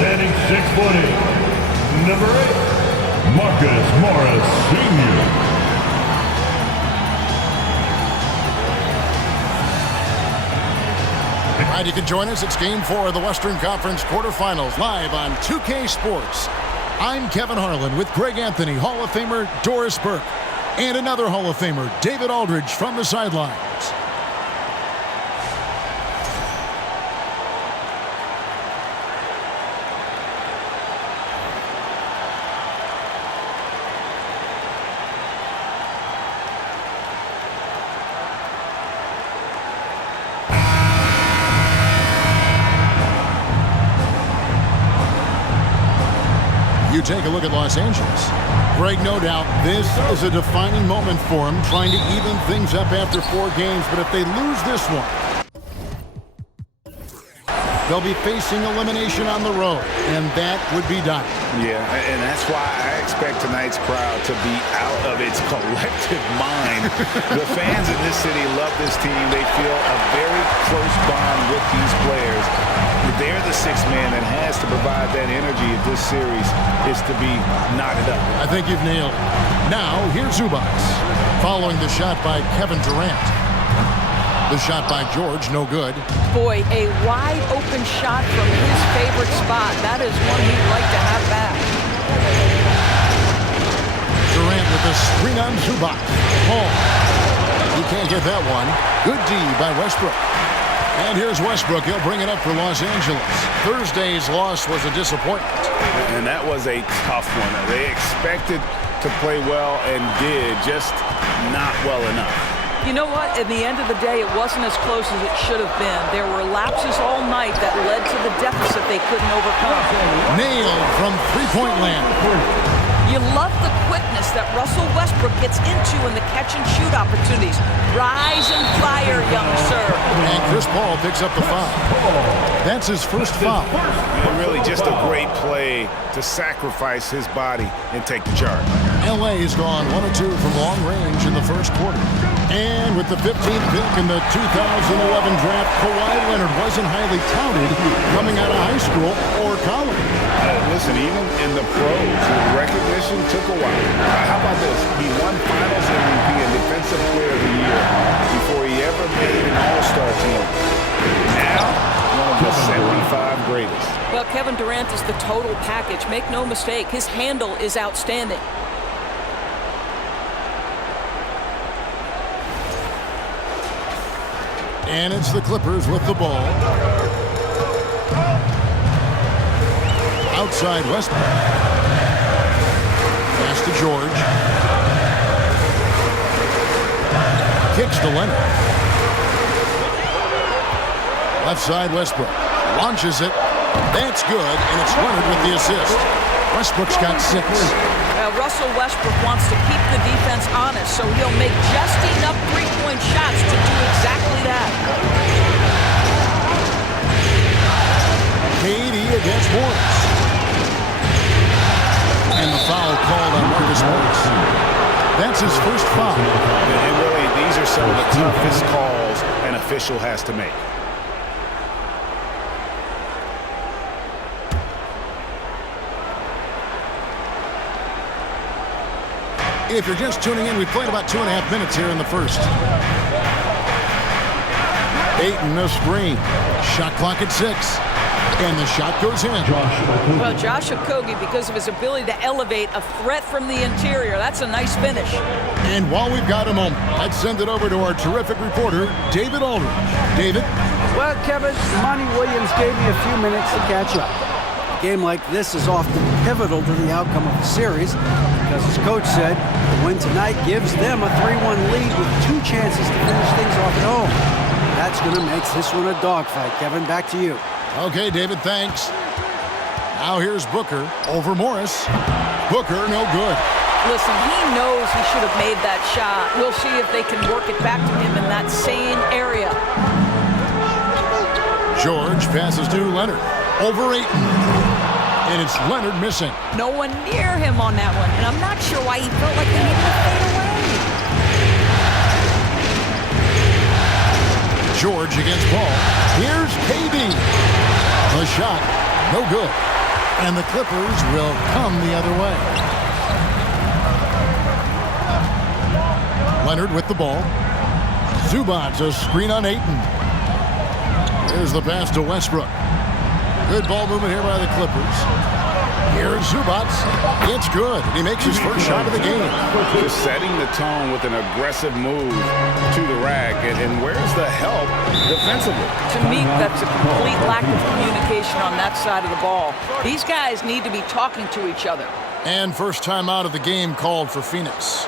Standing 6', number 8, Marcus Morris, Sr. All right, you can join us. It's Game 4 of the Western Conference quarterfinals live on 2K Sports. I'm Kevin Harlan with Greg Anthony, Hall of Famer Doris Burke, and another Hall of Famer, David Aldridge, from the sidelines. You take a look at Los Angeles. Greg, no doubt, this is a defining moment for him, trying to even things up after 4 games. But if they lose this one, they'll be facing elimination on the road, and that would be done. Yeah, and that's why I expect tonight's crowd to be out of its collective mind. The fans in this city love this team. They feel a very close bond with these players. They're the sixth man that has to provide that energy if this series is to be knotted up. I think you've nailed it. Now, here's Zubac. Following the shot by Kevin Durant. The shot by George, no good. Boy, a wide open shot from his favorite spot. That is one he'd like to have back. Durant with a screen on Zubac. Paul. He can't get that one. Good D by Westbrook. And here's Westbrook. He'll bring it up for Los Angeles. Thursday's loss was a disappointment. And that was a tough one. They expected to play well and did, just not well enough. You know what? At the end of the day, it wasn't as close as it should have been. There were lapses all night that led to the deficit they couldn't overcome. Nailed from three-point land. You love the quickness that Russell Westbrook gets into in the catch-and-shoot opportunities. Rise and fire, young sir. And Chris Paul picks up the foul. That's his first foul. And really just a great play to sacrifice his body and take the charge. L.A. has gone 1 of 2 from long range in the first quarter. And with the 15th pick in the 2011 draft, Kawhi Leonard wasn't highly touted coming out of high school or college. Listen, even in the pros, the recognition took a while. How about this? He won Finals MVP and Defensive Player of the Year before he ever made an All-Star team. Now, one of the 75 greatest. Well, Kevin Durant is the total package. Make no mistake, his handle is outstanding. And it's the Clippers with the ball. Outside Westbrook. Pass to George. Kicks to Leonard. Left side Westbrook. Launches it. That's good, and it's Leonard with the assist. Westbrook's got 6. Russell Westbrook wants to keep the defense honest, so he'll make just enough three-point shots to do exactly that. KD against Morris. And the foul called on Marcus Morris. That's his first foul. And really, these are some of the toughest calls an official has to make. If you're just tuning in, we played about 2.5 minutes here in the first. Ayton, a screen. Shot clock at 6. And the shot goes in. Well, Josh Okogie, because of his ability to elevate a threat from the interior, that's a nice finish. And while we've got a moment, let's send it over to our terrific reporter, David Aldridge. David? Well, Kevin, Monty Williams gave me a few minutes to catch up. A game like this is often pivotal to the outcome of a series because, as Coach said, the win tonight gives them a 3-1 lead with 2 chances to finish things off at home. That's going to make this one a dogfight. Kevin, back to you. Okay, David, thanks. Now here's Booker over Morris. Booker, no good. Listen, he knows he should have made that shot. We'll see if they can work it back to him in that same area. George passes to Leonard. Over Ayton. And it's Leonard missing. No one near him on that one. And I'm not sure why he felt like he needed to fade away. George against Paul. Here's KD. The shot, no good. And the Clippers will come the other way. Leonard with the ball. Zubac, a screen on Ayton. There's the pass to Westbrook. Good ball movement here by the Clippers. Here's Zubac. It's good. He makes his first shot of the game. Just setting the tone with an aggressive move to the rack. And where's the help defensively? To me, that's a complete lack of communication on that side of the ball. These guys need to be talking to each other. And first time out of the game called for Phoenix.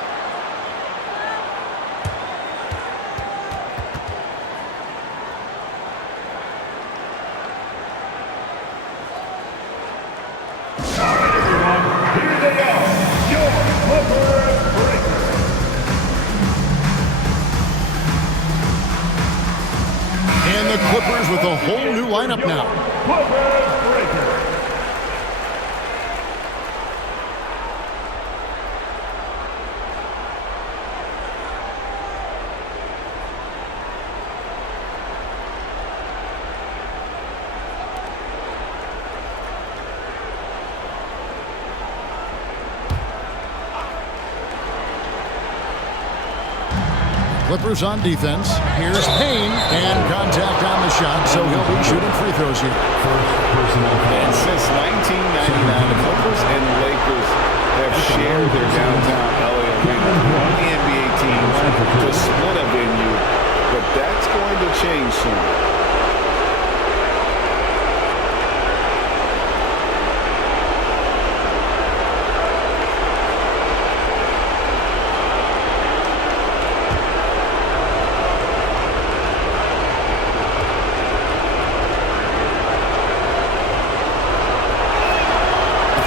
And the Clippers with a whole new lineup now. Clippers on defense. Here's Payne, and contact on the shot, so he'll be shooting free throws here. And since 1999, the Clippers and the Lakers have shared their downtown LA arena. One of the NBA teams to split a venue, but that's going to change soon.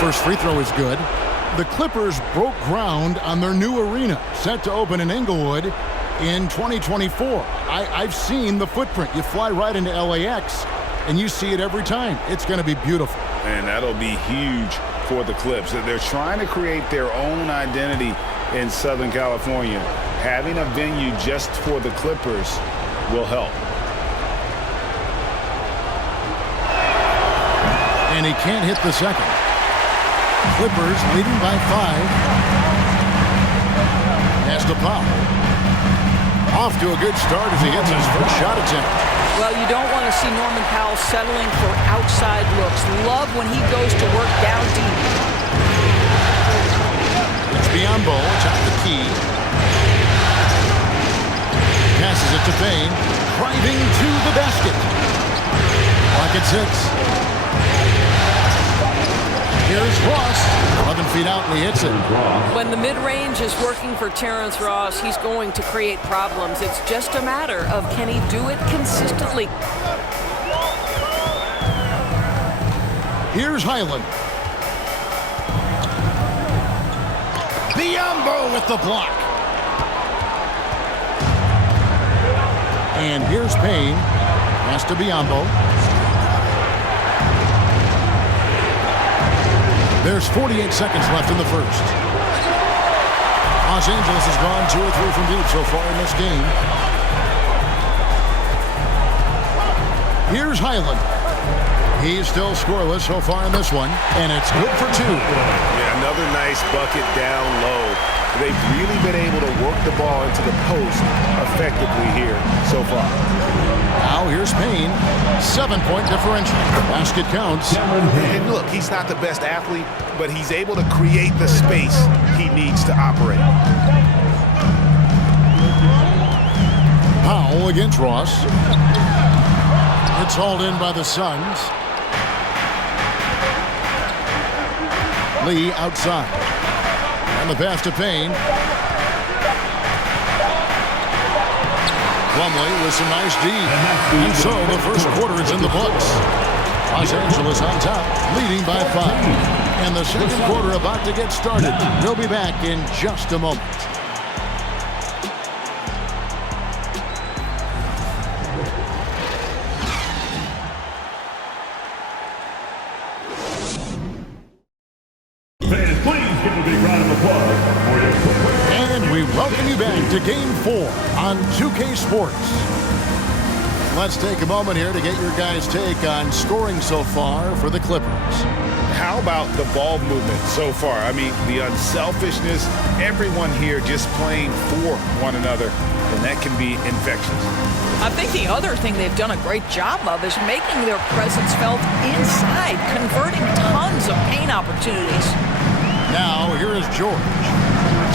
First free throw is good. The Clippers broke ground on their new arena, set to open in Inglewood in 2024. I've seen the footprint. You fly right into LAX, and you see it every time. It's going to be beautiful. And that'll be huge for the Clips. They're trying to create their own identity in Southern California. Having a venue just for the Clippers will help. And he can't hit the second. Clippers leading by 5. Pass to Powell. Off to a good start as he hits his first shot attempt. Well, you don't want to see Norman Powell settling for outside looks. Love when he goes to work down deep. It's Biyombo atop the key. Passes it to Payne. Driving to the basket. Clock at 6. Here's Ross, 11 feet out, and he hits it. When the mid-range is working for Terrence Ross, he's going to create problems. It's just a matter of can he do it consistently. Here's Highland. Biyombo with the block. And here's Payne. Pass to Biyombo. There's 48 seconds left in the first. Los Angeles has gone 2 or 3 from deep so far in this game. Here's Highland. He's still scoreless so far in this one, and it's good for 2. Yeah, another nice bucket down low. They've really been able to work the ball into the post effectively here so far. Now here's Payne. 7-point differential. Basket counts. And look, he's not the best athlete, but he's able to create the space he needs to operate. Powell against Ross. It's hauled in by the Suns. Lee outside. And the pass to Payne. Plumlee with some nice D. And so the first quarter is in the books. Los Angeles on top, leading by 5. And the second quarter about to get started. We'll be back in just a moment. Fans, please give a big round of applause for your Clippers. And we welcome you back to Game 4 on 2K Sports. Let's take a moment here to get your guys' take on scoring so far for the Clippers. How about the ball movement so far? I mean, the unselfishness, everyone here just playing for one another, and that can be infectious. I think the other thing they've done a great job of is making their presence felt inside, converting tons of paint opportunities. Now, here is George.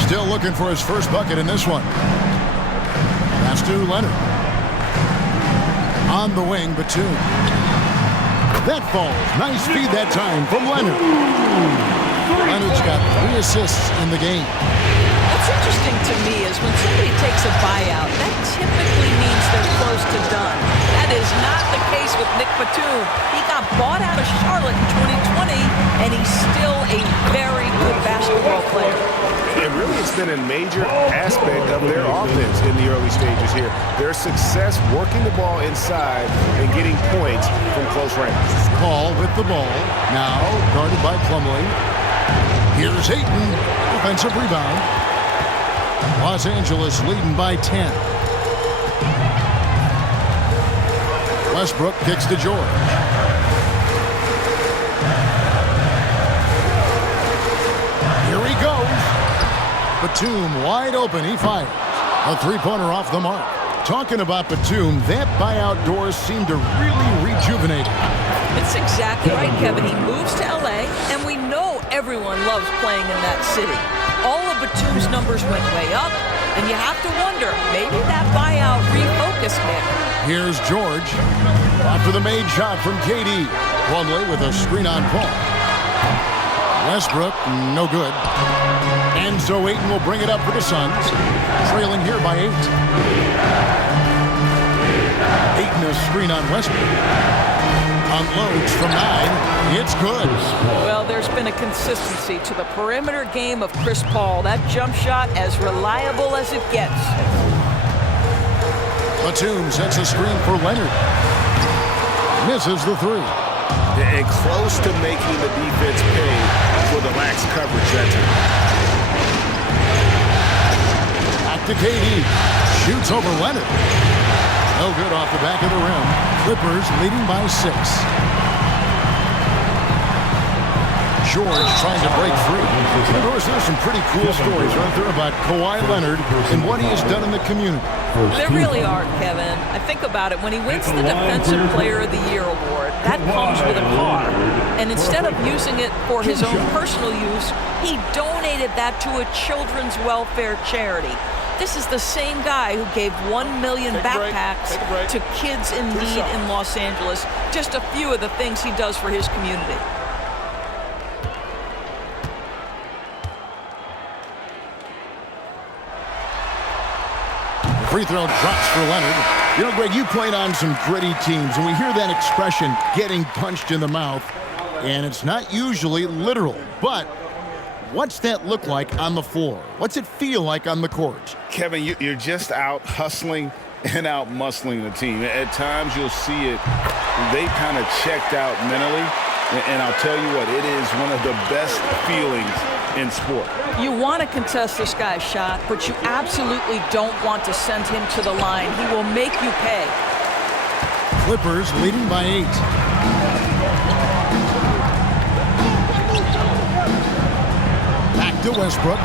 Still looking for his first bucket in this one. Pass to Leonard. On the wing, Batum. That falls. Nice feed that time from Leonard. Leonard's got 3 assists in the game. What's interesting to me is when somebody takes a buyout, that typically means they're close to done. That is not the case with Nick Batum. He got bought out of Charlotte in 2020, and he's still a very good basketball player. And really, it's been a major aspect of their offense in the early stages here. Their success working the ball inside and getting points from close range. Paul with the ball. Now guarded by Plumlee. Here's Ayton. Defensive rebound. Los Angeles leading by 10. Westbrook kicks to George. Here he goes. Batum wide open. He fires. A three-pointer off the mark. Talking about Batum, that buyout doors seem to really rejuvenate him. It's exactly right, Kevin. He moves to L.A., and we know everyone loves playing in that city. All of Batum's numbers went way up, and you have to wonder, maybe that buyout refocused Nick. Here's George. After the made shot from KD. Plumlee with a screen on Paul. Westbrook, no good. And so Ayton will bring it up for the Suns. Trailing here by 8. Ayton a screen on Westbrook. Unloads from 9. It's good. Well, there's been a consistency to the perimeter game of Chris Paul. That jump shot as reliable as it gets. Batum sets a screen for Leonard. Misses the 3. And close to making the defense pay for the lax coverage that time. Back to KD. Shoots over Leonard. No good off the back of the rim. Clippers leading by 6. George trying to break free. Of course, there's some pretty cool stories right there about Kawhi Leonard and what he has done in the community. There really are, Kevin. I think about it. When he wins the Defensive Player of the Year award, that comes with a car. And instead of using it for his own personal use, he donated that to a children's welfare charity. This is the same guy who gave 1 million backpacks to kids in need in Los Angeles. Just a few of the things he does for his community. Free throw drops for Leonard. You know, Greg, you played on some gritty teams, and we hear that expression, getting punched in the mouth, and it's not usually literal. But what's that look like on the floor? What's it feel like on the court? Kevin, you're just out hustling and out muscling the team. At times you'll see it, they kind of checked out mentally, and I'll tell you what, it is one of the best feelings in sport. You want to contest this guy's shot, but you absolutely don't want to send him to the line. He will make you pay. Clippers leading by 8. Back to Westbrook.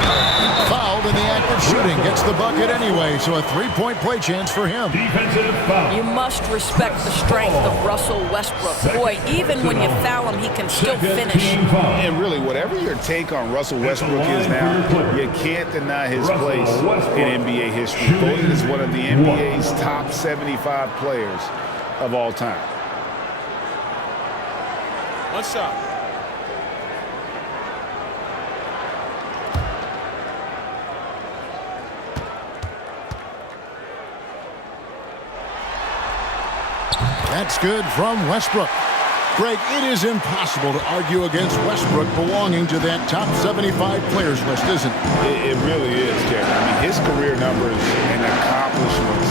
Fouled in the act of shooting. Gets the bucket anyway, so a 3-point play chance for him. Defensive foul. You must respect the strength of Russell Westbrook. Boy, even when you foul him, he can still finish. And really, whatever your take on Russell Westbrook is now, you can't deny his place in NBA history. Voted as one of the NBA's top 75 players of all time. One shot. That's good from Westbrook. Greg, it is impossible to argue against Westbrook belonging to that top 75 players list, isn't it? It really is, Kevin. I mean, his career numbers and accomplishments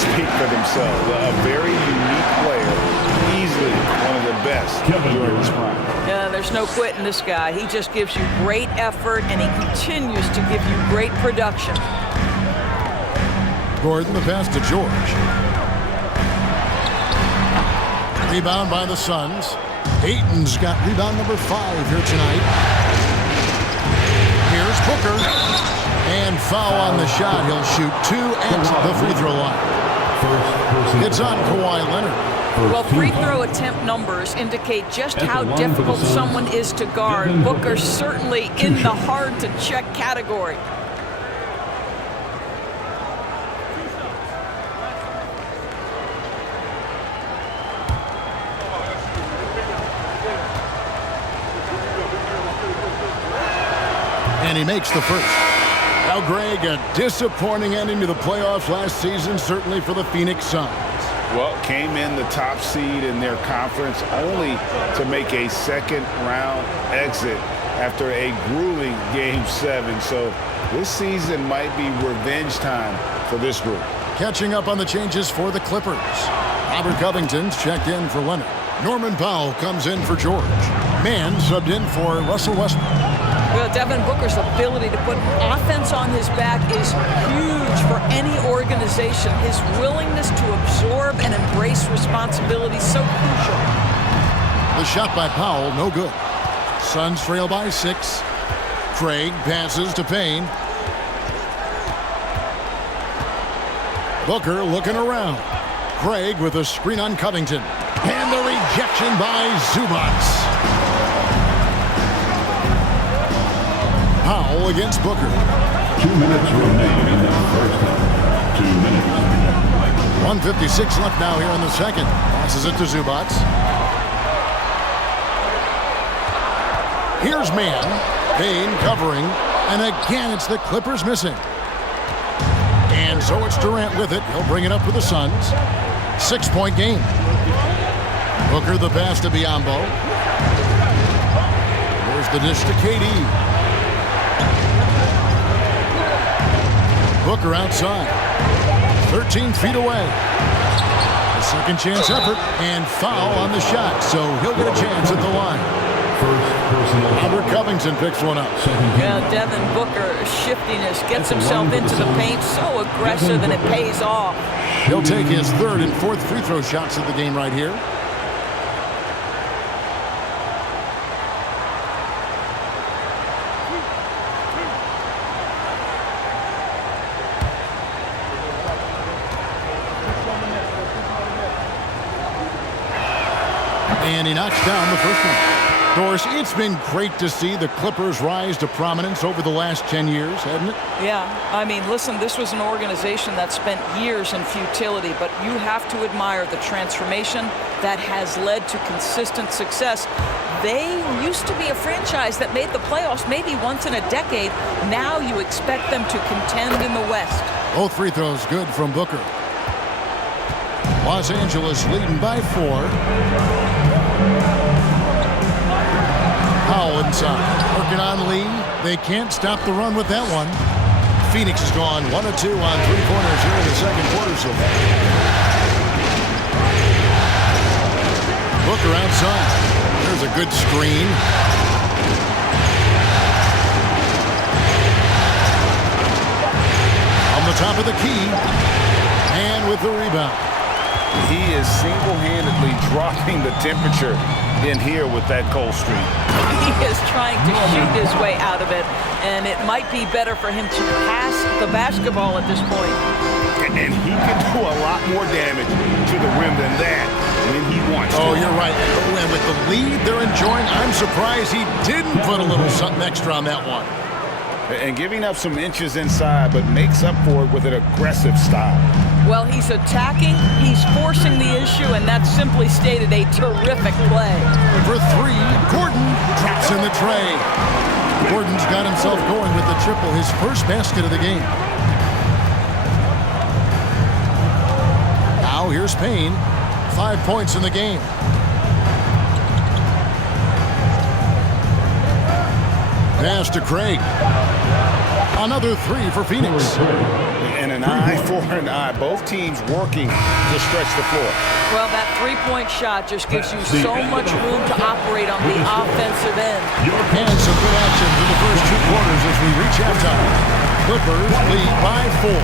speak for themselves. A very unique player, easily one of the best during his prime. Yeah, there's no quitting this guy. He just gives you great effort, and he continues to give you great production. Gordon, the pass to George. Rebound by the Suns. Ayton's got rebound number 5 here tonight. Here's Booker. And foul on the shot. He'll shoot 2 at the free throw line. It's on Kawhi Leonard. Well, free throw attempt numbers indicate just how difficult someone is to guard. Booker's certainly in the hard-to-check category. And he makes the first. Now, Greg, a disappointing ending to the playoffs last season, certainly for the Phoenix Suns. Well, came in the top seed in their conference only to make a second-round exit after a grueling Game 7. So this season might be revenge time for this group. Catching up on the changes for the Clippers. Robert Covington's checked in for Leonard. Norman Powell comes in for George. Mann subbed in for Russell Westbrook. Well, Devin Booker's ability to put offense on his back is huge for any organization. His willingness to absorb and embrace responsibility so crucial. The shot by Powell, no good. Suns trail by 6. Craig passes to Payne. Booker looking around. Craig with a screen on Covington. And the rejection by Zubac. Powell against Booker. 2 minutes remain in the first half. 2 minutes. 1:56 left now here in the second. Passes it to Zubac. Here's Mann. Payne covering. And again, it's the Clippers missing. And so it's Durant with it. He'll bring it up for the Suns. 6-point game. Booker the pass to Biyombo. There's the dish to KD. Booker outside. 13 feet away. A second chance effort and foul on the shot, so he'll get a chance at the line. Robert Covington picks one up. Yeah, Devin Booker shiftiness gets himself into the paint, so aggressive, and it pays off. He'll take his 3rd and 4th free throw shots of the game right here. And he knocks down the first one. Doris, it's been great to see the Clippers rise to prominence over the last 10 years, hasn't it? Yeah, I mean, listen, this was an organization that spent years in futility, but you have to admire the transformation that has led to consistent success. They used to be a franchise that made the playoffs maybe once in a decade. Now you expect them to contend in the West. Both free throws good from Booker. Los Angeles leading by 4. Powell inside. Working on Lee. They can't stop the run with that one. Phoenix has gone 1 of 2 on 3-pointers here in the second quarter so far. Booker outside. There's a good screen. On the top of the key. And with the rebound. He is single-handedly dropping the temperature in here with that cold streak. He is trying to shoot his way out of it, and it might be better for him to pass the basketball at this point. And he can do a lot more damage to the rim than that when he wants to. Oh, you're right. And with the lead they're enjoying, I'm surprised he didn't put a little something extra on that one. And giving up some inches inside, but makes up for it with an aggressive style. Well, he's attacking, he's forcing the issue, and that's simply stated a terrific play. For 3, Gordon drops in the tray. Gordon's got himself going with the triple, his first basket of the game. Now here's Payne. 5 points in the game. Pass to Craig. Another 3 for Phoenix. And an eye for an eye. Both teams working to stretch the floor. Well, that three-point shot just gives you so much room to operate on the offensive end. And some good action for the first 2 quarters as we reach halftime. Clippers lead by 4.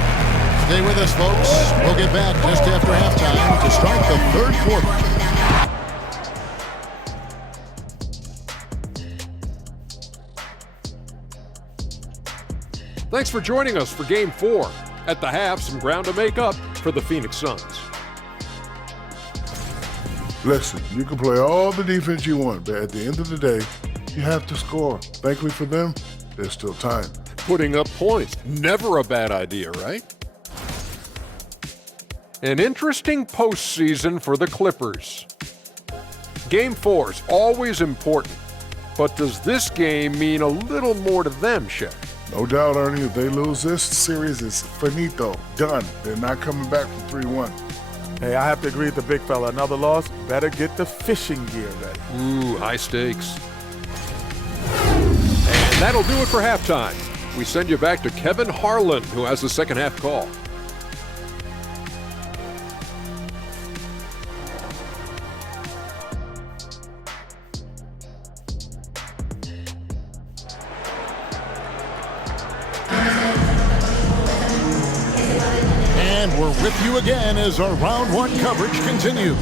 Stay with us, folks. We'll get back just after halftime to start the 3rd quarter. Thanks for joining us for Game 4. At the half, some ground to make up for the Phoenix Suns. Listen, you can play all the defense you want, but at the end of the day, you have to score. Thankfully for them, there's still time. Putting up points, never a bad idea, right? An interesting postseason for the Clippers. Game 4 is always important, but does this game mean a little more to them, Shaq? No doubt, Ernie, if they lose this series, it's finito, done. They're not coming back from 3-1. Hey, I have to agree with the big fella. Another loss, better get the fishing gear ready. Ooh, high stakes. And that'll do it for halftime. We send you back to Kevin Harlan, who has the second half call. And we're with you again as our round one coverage continues.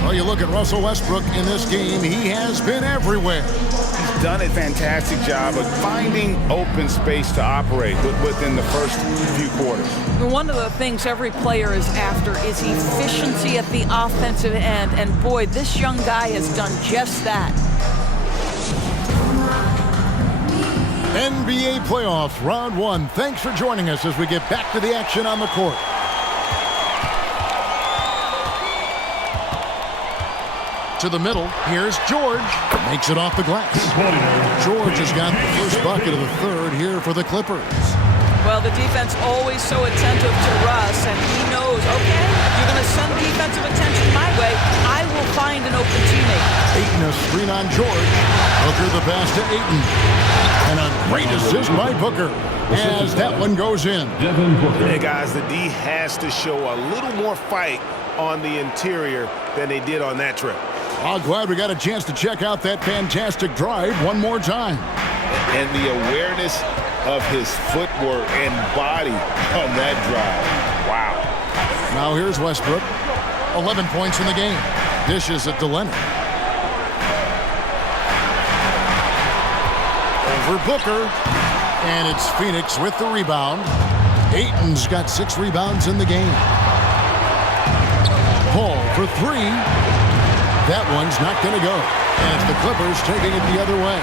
Well, you look at Russell Westbrook in this game, he has been everywhere. He's done a fantastic job of finding open space to operate within the first few quarters. One of the things every player is after is efficiency at the offensive end, and boy, this young guy has done just that. NBA playoffs, round one. Thanks for joining us as we get back to the action on the court. To the middle, here's George. Makes it off the glass. George has got the first bucket of the third here for the Clippers. Well, the defense always so attentive to Russ, and he knows, okay, you're going to send defensive attention my way. I will find an open teammate. Ayton a screen on George. Booker the pass to Ayton. And a great assist by Booker as that one goes in. Hey, guys, the D has to show a little more fight on the interior than they did on that trip. Oh, glad we got a chance to check out that fantastic drive one more time. And the awareness of his footwork and body on that drive. Wow. Now here's Westbrook. 11 points in the game. Dishes it to Leonard. Over Booker. And it's Phoenix with the rebound. Ayton's got 6 rebounds in the game. Paul for 3. That one's not going to go. And it's the Clippers taking it the other way.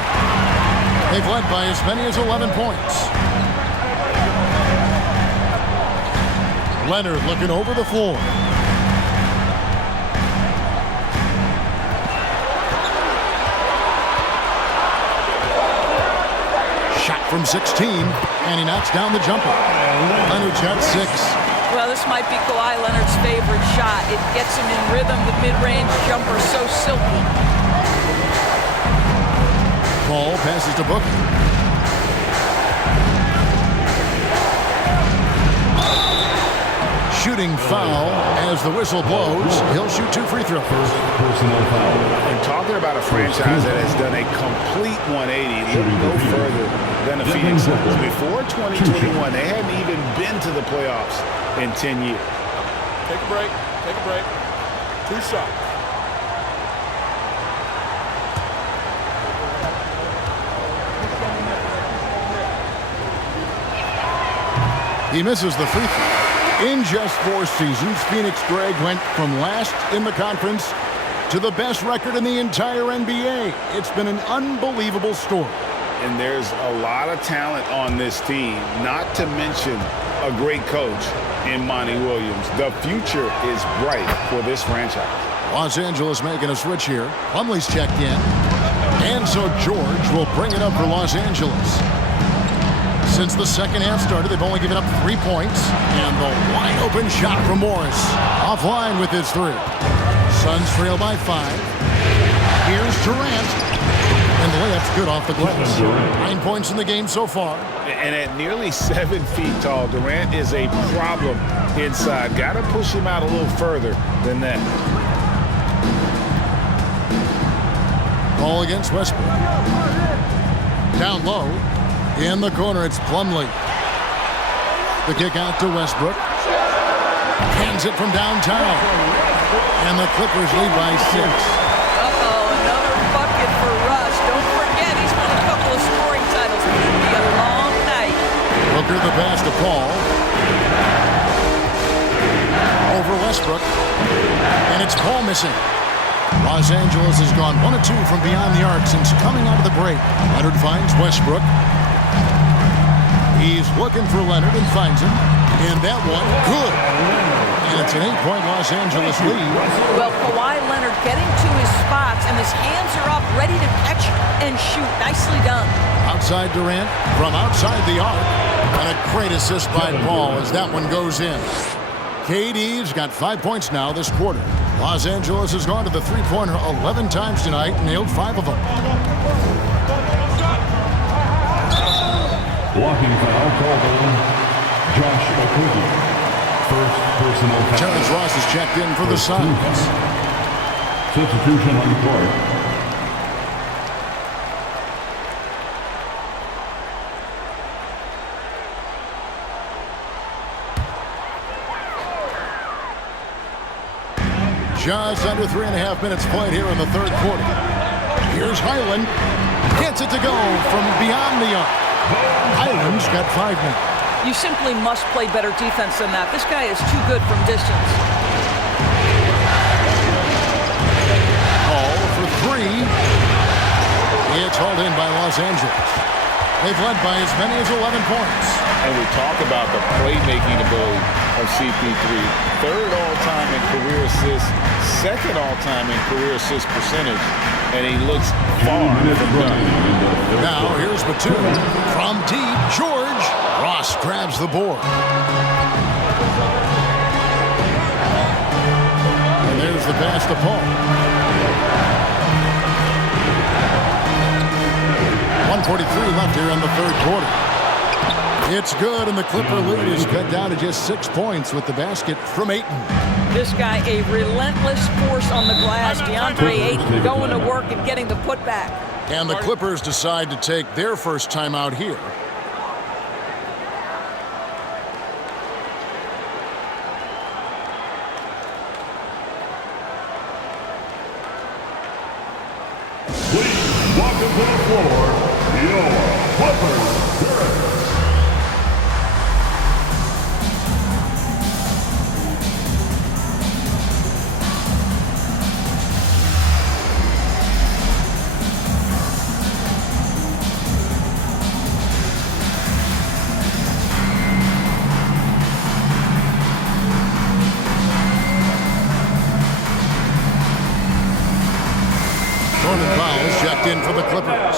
They've led by as many as 11 points. Leonard looking over the floor. Shot from 16, and he knocks down the jumper. Leonard's got 6. Well, this might be Kawhi Leonard's favorite shot. It gets him in rhythm. The mid-range jumper so silky. Paul passes to Booker. Shooting foul as the whistle blows. He'll shoot 2 free throws. And talking about a franchise that has done a complete 180, look no further than the Phoenix Suns. Before 2021, they hadn't even been to the playoffs in 10 years. Take a break. Take a break. 2 shots. He misses the free throw. In just 4 seasons, Phoenix Greg went from last in the conference to the best record in the entire NBA. It's been an unbelievable story. And there's a lot of talent on this team, not to mention a great coach in Monty Williams. The future is bright for this franchise. Los Angeles making a switch here. Plumlee's checked in. And so George will bring it up for Los Angeles. Since the second half started, they've only given up 3 points. And the wide open shot from Morris. Offline with his 3. Suns trail by 5. Here's Durant. And the layup's good off the glass. 9 points in the game so far. And at nearly 7 feet tall, Durant is a problem inside. Got to push him out a little further than that. Ball against Westbrook. Down low. In the corner, it's Plumlee. The kick out to Westbrook. Hands it from downtown. And the Clippers lead by 6. Another bucket for Russ. Don't forget, he's won a couple of scoring titles. It's going to be a long night. Booker pass to Paul. Over Westbrook. And it's Paul missing. Los Angeles has gone 1 of 2 from beyond the arc since coming out of the break. Leonard finds Westbrook. He's looking for Leonard and finds him. And that one, good. And it's an 8-point Los Angeles lead. Well, Kawhi Leonard getting to his spots, and his hands are up, ready to catch and shoot. Nicely done. Outside Durant from outside the arc. And a great assist by Paul as that one goes in. KD's got 5 points now this quarter. Los Angeles has gone to the three-pointer 11 times tonight and nailed 5 of them. Blocking foul called on Josh Okogie. First personal foul. Terrence Ross is checked in for the Suns. Substitution on the court. Just under 3.5 minutes played here in the third quarter. Here's Highland. Gets it to go from beyond the arc. Highland's got 5 now. You simply must play better defense than that. This guy is too good from distance. Hall for 3. It's hauled in by Los Angeles. They've led by as many as 11 points. And we talk about the playmaking ability of CP3. Third all-time in career assists, second all-time in career assist percentage, and he looks far from done. Now here's Batum. From deep, George. Ross grabs the board. And there's the pass to Paul. 1:43 left here in the third quarter. It's good, and the Clipper lead is cut down to just 6 points with the basket from Ayton. This guy, a relentless force on the glass. DeAndre Ayton going to work and getting the putback. And the Clippers decide to take their first timeout here. Please welcome to the floor, your Clippers. Checked in for the Clippers.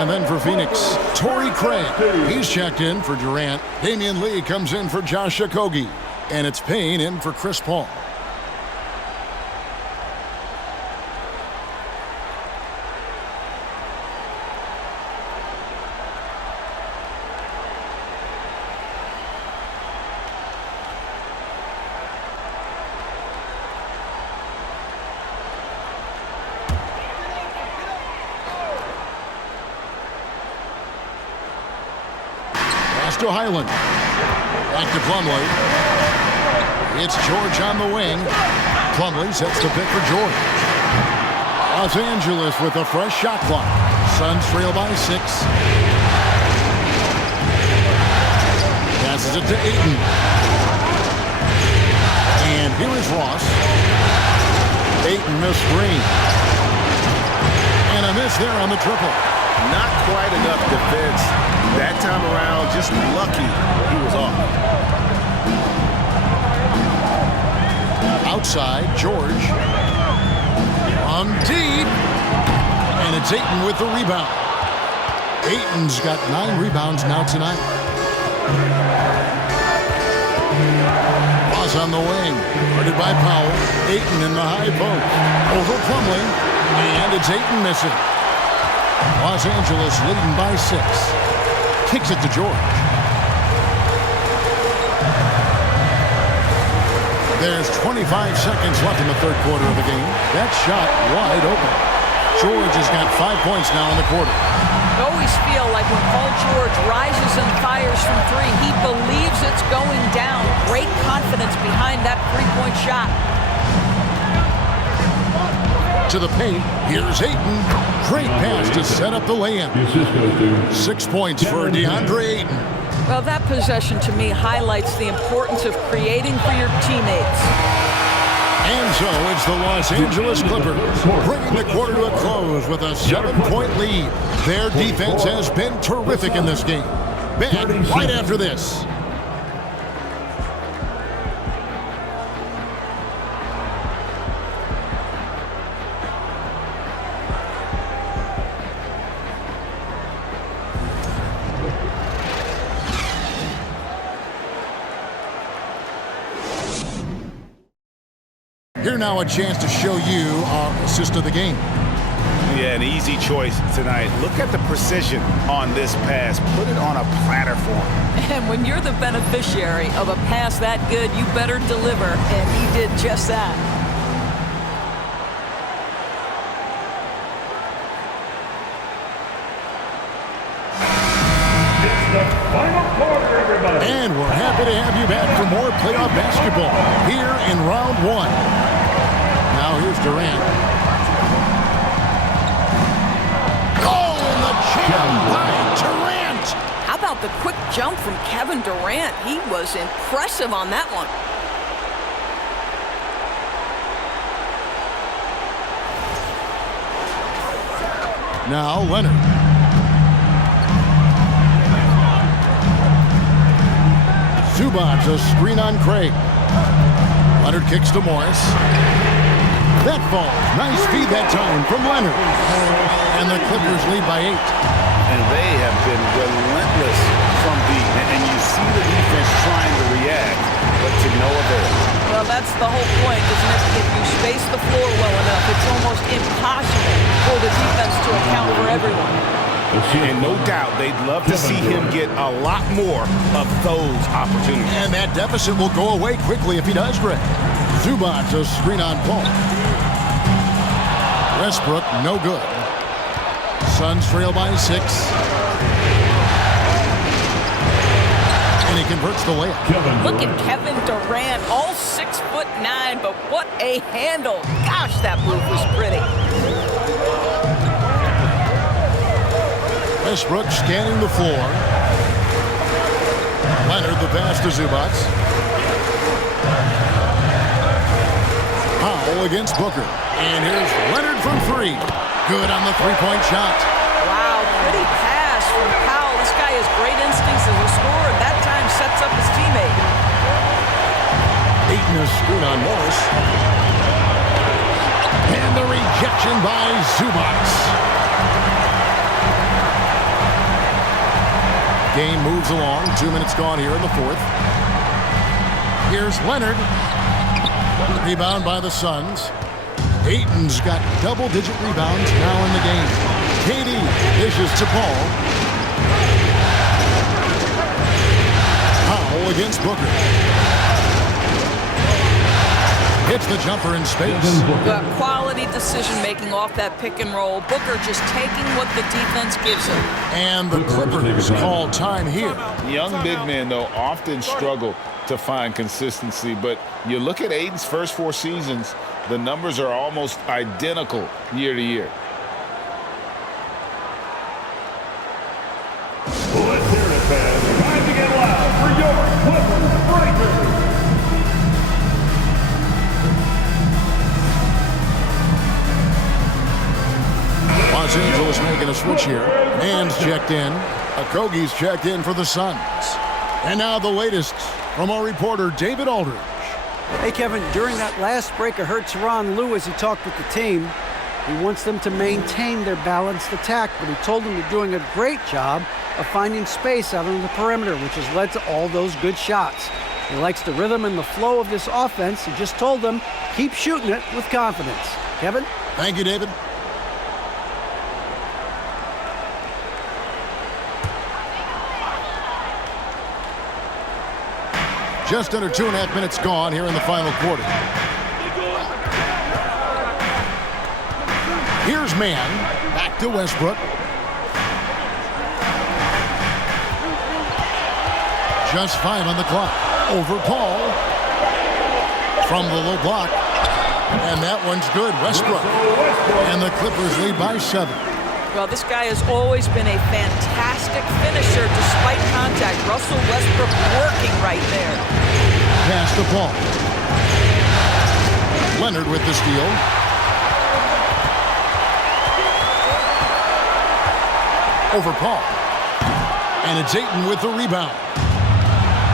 And then for Phoenix, Torrey Craig. He's checked in for Durant. Damian Lee comes in for Josh Okogie. And it's Payne in for Chris Paul. To Highland. Back to Plumlee. It's George on the wing. Plumlee sets the pick for George. Los Angeles with a fresh shot clock. Suns trail by 6. Passes it to Ayton. And here is Ross. Ayton missed screen. And a miss there on the triple. Not quite enough defense that time around. Just lucky he was off. Outside, George. On deep. And it's Ayton with the rebound. Ayton's got 9 rebounds now tonight. Ross on the wing. Guarded by Powell. Ayton in the high post. Over Plumlee. And it's Ayton missing. Los Angeles leading by 6. Kicks it to George. There's 25 seconds left in the third quarter of the game. That shot wide open. George has got 5 points now in the quarter. I always feel like when Paul George rises and fires from 3, he believes it's going down. Great confidence behind that three-point shot. To the paint, here's Ayton. Great pass to set up the lay-in. 6 points for DeAndre Ayton. Well, that possession to me highlights the importance of creating for your teammates. And so it's the Los Angeles Clippers bringing the quarter to a close with a 7-point lead. Their defense has been terrific in this game. Back right after this. Here now a chance to show you our assist of the game. Yeah, an easy choice tonight. Look at the precision on this pass. Put it on a platter for him. And when you're the beneficiary of a pass that good, you better deliver, and he did just that. And we're happy to have you back for more playoff basketball here in round one. Now here's Durant. Oh, and the jam by Durant. How about the quick jump from Kevin Durant? He was impressive on that one. Now Leonard. Zubac, a screen on Craig. Leonard kicks to Morris. That falls. Nice feed that time from Leonard. And the Clippers lead by 8. And they have been relentless from deep. And you see the defense trying to react, but to no avail. Well, that's the whole point, isn't it? If you space the floor well enough, it's almost impossible for the defense to account for everyone. And no doubt they'd love to see him get a lot more of those opportunities. And that deficit will go away quickly if he does, Greg. Zubac, a screen on Paul. Westbrook, no good. Suns trail by 6. And he converts the layup. Look at Kevin Durant, all 6'9", but what a handle. Gosh, that move was pretty. Westbrook scanning the floor. Leonard, the pass to Zubac. Powell against Booker. And here's Leonard from 3. Good on the three-point shot. Wow, pretty pass from Powell. This guy has great instincts as a scorer. That time sets up his teammate. Ayton a screen on Morris. And the rejection by Zubac. Game moves along. 2 minutes gone here in the fourth. Here's Leonard. Rebound by the Suns. Ayton's got double-digit rebounds now in the game. KD dishes to Paul. Powell against Booker. Hits the jumper in space. Quality decision-making off that pick and roll. Booker just taking what the defense gives him. And the Clippers call time here. Young big men, though, often struggle to find consistency. But you look at Ayton's first 4 seasons, the numbers are almost identical year to year. Let's hear it, fans. Time to get loud for your Clippers Breakers. Los Angeles making a switch here. Man's checked in. Okogie's checked in for the Suns. And now the latest from our reporter, David Aldridge. Hey, Kevin, during that last break, I heard Tyronn Lue as he talked with the team. He wants them to maintain their balanced attack, but he told them they're doing a great job of finding space out on the perimeter, which has led to all those good shots. He likes the rhythm and the flow of this offense. He just told them, keep shooting it with confidence. Kevin? Thank you, David. Just under 2.5 minutes gone here in the final quarter. Here's Mann. Back to Westbrook. Just 5 on the clock. Over Paul. From the low block. And that one's good. Westbrook. And the Clippers lead by 7. Well, this guy has always been a fantastic finisher despite contact. Russell Westbrook working right there. Pass the ball. Leonard with the steal. Over Paul. And it's Ayton with the rebound.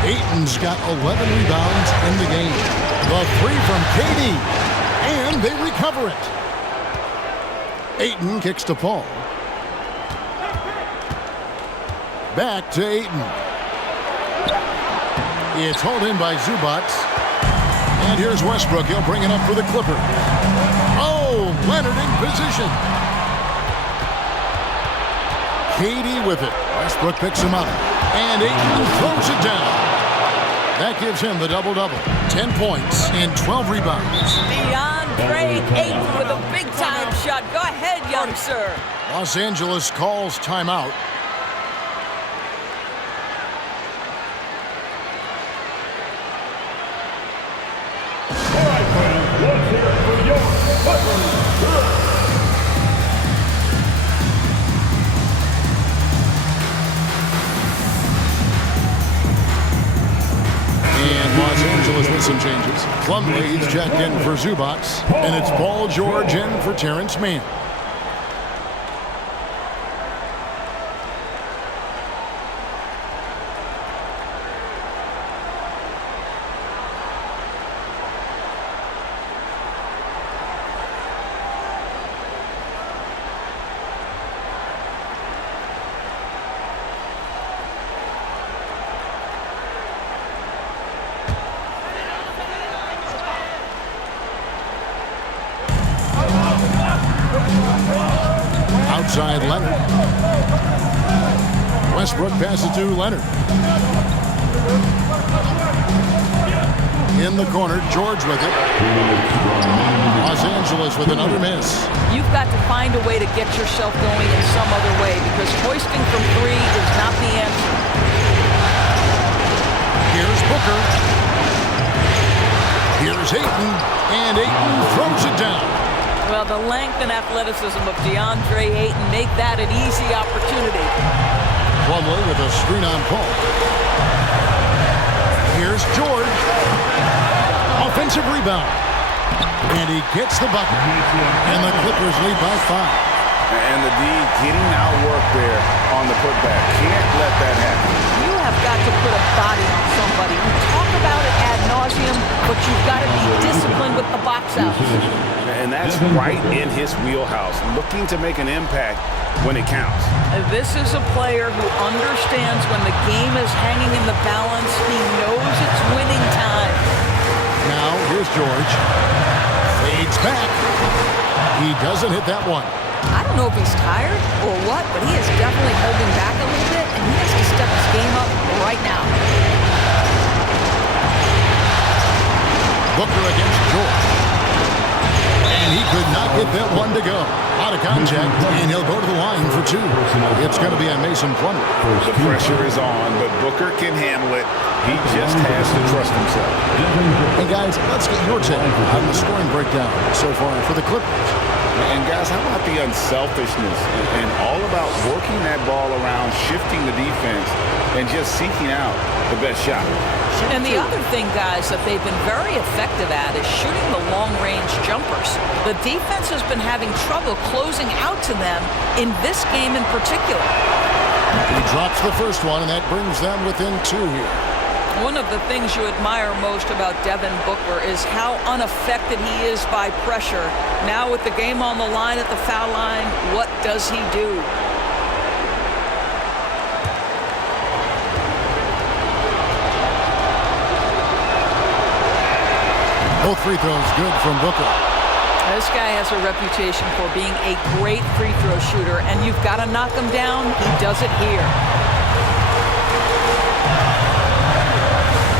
Ayton's got 11 rebounds in the game. The three from KD. And they recover it. Ayton kicks to Paul. Back to Ayton. It's hauled in by Zubac. And here's Westbrook. He'll bring it up for the Clippers. Oh, Leonard in position. KD with it. Westbrook picks him up. And Ayton throws it down. That gives him the double-double. 10 points and 12 rebounds. DeAndre Ayton with a big-time shot. Go ahead, young sir. Los Angeles calls timeout. All right, friends, let's hear it for your Clippers. And Los Angeles with some changes. Plumlee's checked in for Zubac. And it's Paul George in for Terrence Mann. Outside Leonard. Westbrook passes to Leonard. In the corner, George with it. Los Angeles with another miss. You've got to find a way to get yourself going in some other way because hoisting from three is not the answer. Here's Booker. Here's Ayton. And Ayton throws it down. Well, the length and athleticism of DeAndre Ayton make that an easy opportunity. Plumlee with a screen on Paul. Here's George. Offensive rebound. And he gets the bucket. And the Clippers lead by 5. And the D getting outworked there on the putback. Can't let that happen. You have got to put a body on somebody. We talk about it ad nauseum, but you've got to be disciplined with the box out. And that's right in his wheelhouse, looking to make an impact when it counts. This is a player who understands when the game is hanging in the balance. He knows it's winning time. Now, here's George. Fades back. He doesn't hit that one. I don't know if he's tired or what, but he is definitely holding back a little bit, and he has to step his game up right now. Booker against George. And he could not get that one to go. Out of contact, and he'll go to the line for 2. It's going to be on Mason Plumlee. The pressure is on, but Booker can handle it. He just has to trust himself. Hey, guys, let's get your take on the scoring breakdown so far for the Clippers. And, guys, how about the unselfishness and all about working that ball around, shifting the defense, and just seeking out the best shot? And the other thing, guys, that they've been very effective at is shooting the long-range jumpers. The defense has been having trouble closing out to them in this game in particular. He drops the first one, and that brings them within 2 here. One of the things you admire most about Devin Booker is how unaffected he is by pressure. Now with the game on the line at the foul line, what does he do? Both free throws good from Booker. This guy has a reputation for being a great free throw shooter, and you've got to knock him down. He does it here.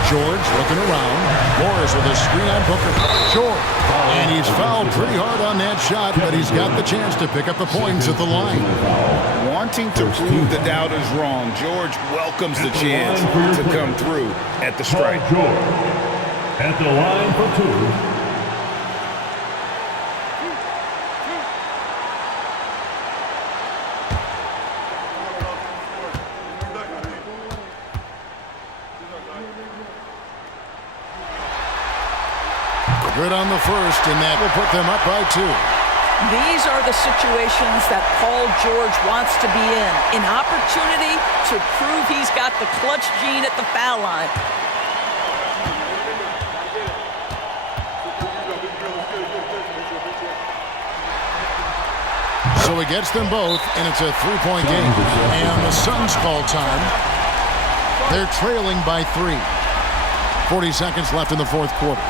George looking around. Morris with a screen on Booker. George. And he's fouled pretty hard on that shot, but he's got the chance to pick up the points at the line. Wanting to prove the doubters wrong, George welcomes the chance to come through at the strike. George at the line for 2. Good on the first, and that will put them up by 2. These are the situations that Paul George wants to be in. An opportunity to prove he's got the clutch gene at the foul line. So he gets them both, and it's a 3-point game. And the Suns call time. They're trailing by 3. 40 seconds left in the fourth quarter.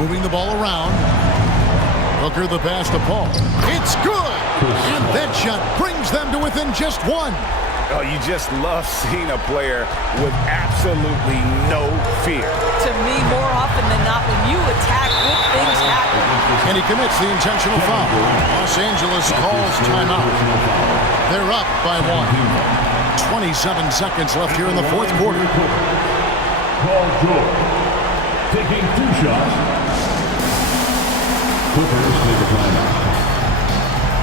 Moving the ball around. Booker the pass to Paul. It's good! And that shot brings them to within just 1. Oh, you just love seeing a player with absolutely no fear. To me, more often than not, when you attack, good things happen. And he commits the intentional foul. Los Angeles calls timeout. They're up by 1. 27 seconds left here in the fourth quarter. Paul George taking 2 shots. Clippers take a timeout.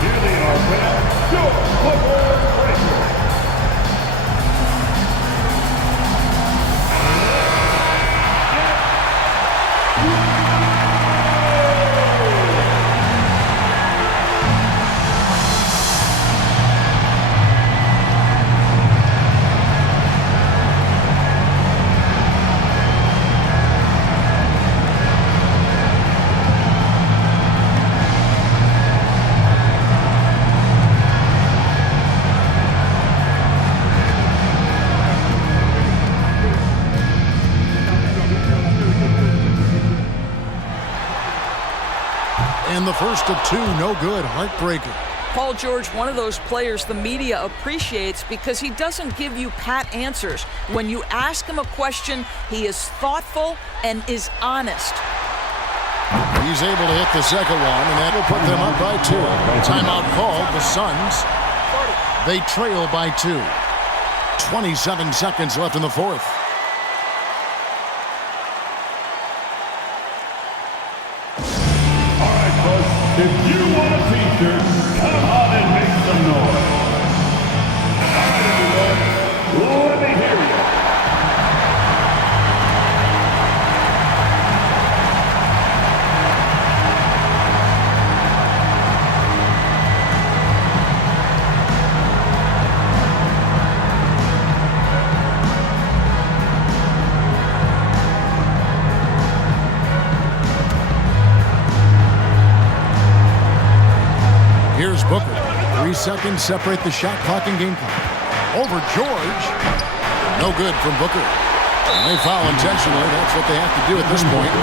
Here they are, back. Go, Clippers, breaker. And the first of 2, no good. Heartbreaker. Paul George, one of those players the media appreciates because he doesn't give you pat answers. When you ask him a question, he is thoughtful and is honest. He's able to hit the second one, and that will put them up by 2. Timeout called. The Suns, they trail by 2. 27 seconds left in the fourth. If you want a t-shirt, come on and make some noise. Let me hear you. Here's Booker. 3 seconds separate the shot clock and game clock. Over George. No good from Booker. And they foul intentionally. That's what they have to do at this point.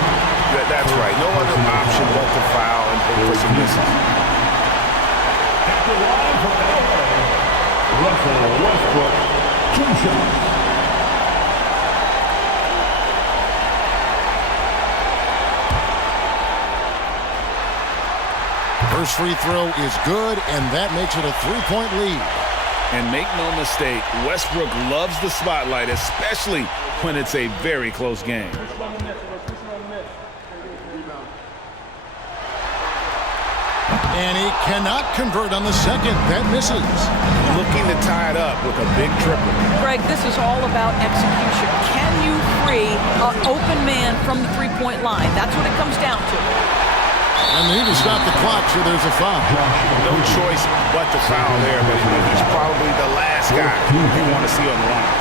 That's right. No other option but to foul and hope for some misses. At the line for LA, Russell Westbrook, 2 shots. First free throw is good, and that makes it a 3-point lead. And make no mistake, Westbrook loves the spotlight, especially when it's a very close game. And he cannot convert on the second. That misses. Looking to tie it up with a big triple. Greg, this is all about execution. Can you free an open man from the three-point line? That's what it comes down to. And they need to stop the clock, so there's a foul. No choice but to foul there, but he's probably the last guy you want to see on the line.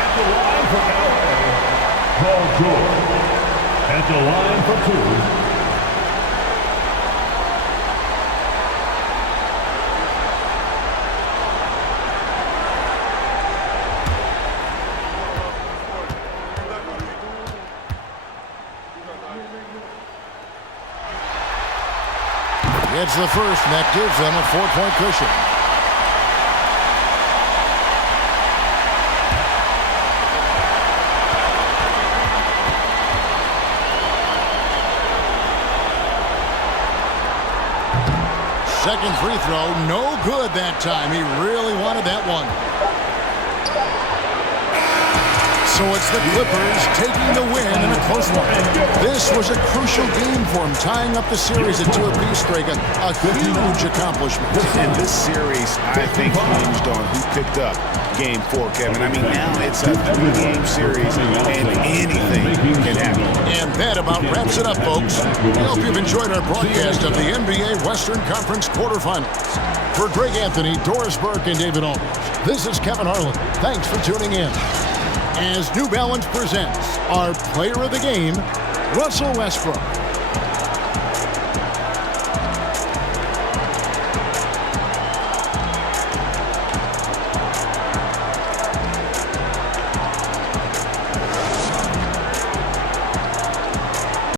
At the line for LA, Paul George. At the line for two, It's the first, and that gives them a 4-point cushion. Second free throw, no good that time. He really wanted that one. So it's the Clippers taking the win in a close one. This was a crucial game for him, tying up the series at 2 apiece, Dragon. A huge accomplishment. And this series, I think, hinged on who picked up Game 4, Kevin. I mean, now it's a 3-game series, and anything can happen. And that about wraps it up, folks. We hope you've enjoyed our broadcast of the NBA Western Conference quarterfinals. For Greg Anthony, Doris Burke, and David Aldridge, this is Kevin Harlan. Thanks for tuning in. As New Balance presents our player of the game, Russell Westbrook.